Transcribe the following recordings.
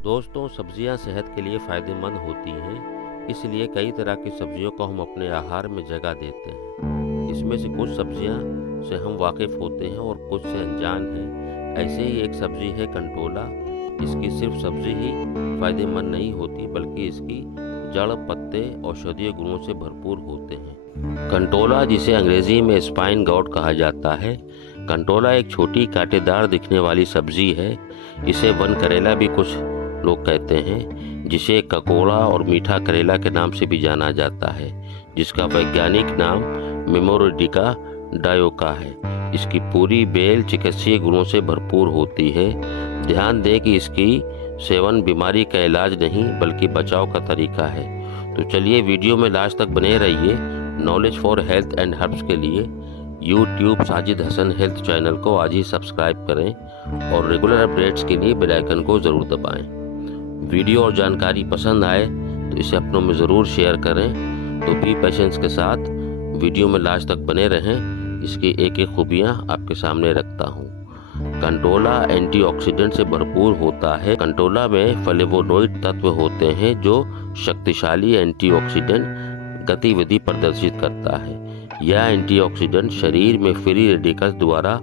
दोस्तों, सब्जियां सेहत के लिए फ़ायदेमंद होती हैं, इसलिए कई तरह की सब्जियों को हम अपने आहार में जगह देते हैं। इसमें से कुछ सब्जियां से हम वाकिफ़ होते हैं और कुछ से अनजान हैं। ऐसे ही एक सब्ज़ी है कंटोला। इसकी सिर्फ सब्ज़ी ही फ़ायदेमंद नहीं होती, बल्कि इसकी जड़, पत्ते औषधीय गुणों से भरपूर होते हैं। कंटोला, जिसे अंग्रेज़ी में स्पाइन गॉड कहा जाता है, कंटोला एक छोटी कांटेदार दिखने वाली सब्ज़ी है। इसे वन करेला भी कुछ लोग कहते हैं, जिसे ककोड़ा और मीठा करेला के नाम से भी जाना जाता है, जिसका वैज्ञानिक नाम मेमोरिडिका डायोका है। इसकी पूरी बेल चिकित्सीय गुणों से भरपूर होती है। ध्यान दें कि इसकी सेवन बीमारी का इलाज नहीं, बल्कि बचाव का तरीका है। तो चलिए वीडियो में लास्ट तक बने रहिए। Knowledge for health and herbs के लिए YouTube Sajid Hasan health channel को आज ही सब्सक्राइब करें और रेगुलर अपडेट्स के लिए बेल आइकन को ज़रूर दबाएं। वीडियो और जानकारी पसंद आए तो इसे अपनों में ज़रूर शेयर करें। तो बी पेशेंस के साथ वीडियो में लास्ट तक बने रहें। इसकी एक एक खूबियाँ आपके सामने रखता हूँ। कंटोला एंटीऑक्सीडेंट से भरपूर होता है। कंटोला में फ्लेवोनोइड तत्व होते हैं जो शक्तिशाली एंटीऑक्सीडेंट गतिविधि प्रदर्शित करता है। यह एंटीऑक्सीडेंट शरीर में फ्री रेडिकल्स द्वारा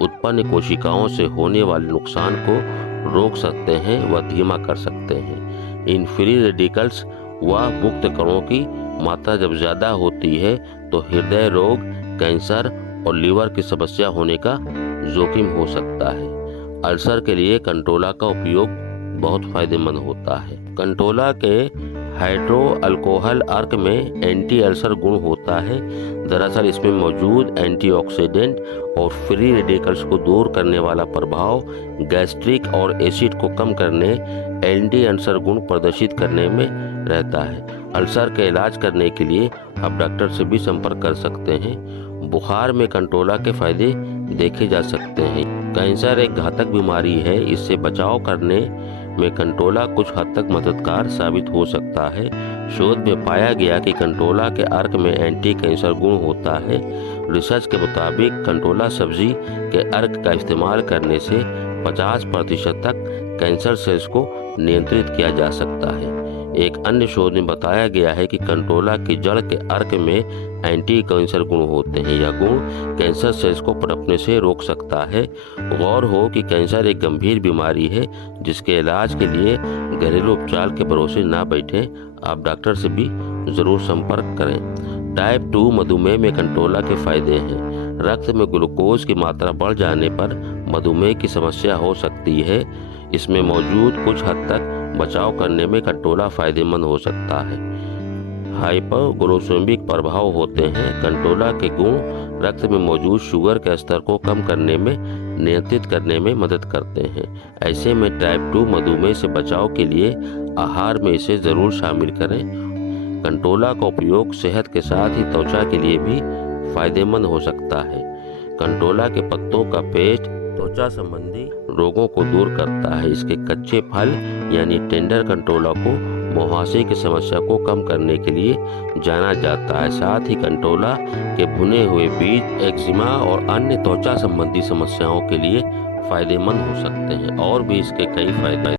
उत्पन्न कोशिकाओं से होने वाले नुकसान को रोक सकते हैं व धीमा कर सकते हैं। इन फ्री रेडिकल्स व मुक्त कणों की मात्रा जब ज़्यादा होती है तो हृदय रोग, कैंसर और लीवर की समस्या होने का जोखिम हो सकता है। अल्सर के लिए कंटोला का उपयोग बहुत फायदेमंद होता है। कंटोला के हाइड्रो अल्कोहल अर्क में एंटी अल्सर गुण होता है। दरअसल इसमें मौजूद एंटीऑक्सीडेंट और फ्री रेडिकल्स को दूर करने वाला प्रभाव गैस्ट्रिक और एसिड को कम करने, एंटी अल्सर गुण प्रदर्शित करने में रहता है। अल्सर का इलाज करने के लिए आप डॉक्टर से भी संपर्क कर सकते हैं। बुखार में कंटोला के फायदे देखे जा सकते हैं। कैंसर एक घातक बीमारी है, इससे बचाव करने में कंटोला कुछ हद तक मददगार साबित हो सकता है। शोध में पाया गया कि कंटोला के अर्क में एंटी कैंसर गुण होता है। रिसर्च के मुताबिक कंटोला सब्जी के अर्क का इस्तेमाल करने से 50% तक कैंसर सेल्स को नियंत्रित किया जा सकता है। एक अन्य शोध में बताया गया है कि कंटोला की जड़ के अर्क में एंटी कैंसर गुण होते हैं। यह गुण कैंसर सेल्स को पनपने से रोक सकता है। गौर हो कि कैंसर एक गंभीर बीमारी है, जिसके इलाज के लिए घरेलू उपचार के भरोसे ना बैठें। आप डॉक्टर से भी ज़रूर संपर्क करें। टाइप 2 मधुमेह में कंटोला के फायदे हैं। रक्त में ग्लूकोज की मात्रा बढ़ जाने पर मधुमेह की समस्या हो सकती है। इसमें मौजूद कुछ हद तक बचाव करने में कंटोला फायदेमंद हो सकता है। हाइपोग्लाइसेमिक प्रभाव होते हैं। कंटोला के गुण रक्त में मौजूद शुगर के स्तर को कम करने में, नियंत्रित करने में मदद करते हैं। ऐसे में टाइप 2 मधुमेह से बचाव के लिए आहार में इसे ज़रूर शामिल करें। कंटोला का उपयोग सेहत के साथ ही त्वचा के लिए भी फायदेमंद हो सकता है। कंटोला के पत्तों का पेस्ट त्वचा संबंधी रोगों को दूर करता है। इसके कच्चे फल यानी टेंडर कंटोला को मुहासे की समस्या को कम करने के लिए जाना जाता है। साथ ही कंटोला के भुने हुए बीज एक्जिमा और अन्य त्वचा संबंधी समस्याओं के लिए फायदेमंद हो सकते हैं। और भी इसके कई फायदे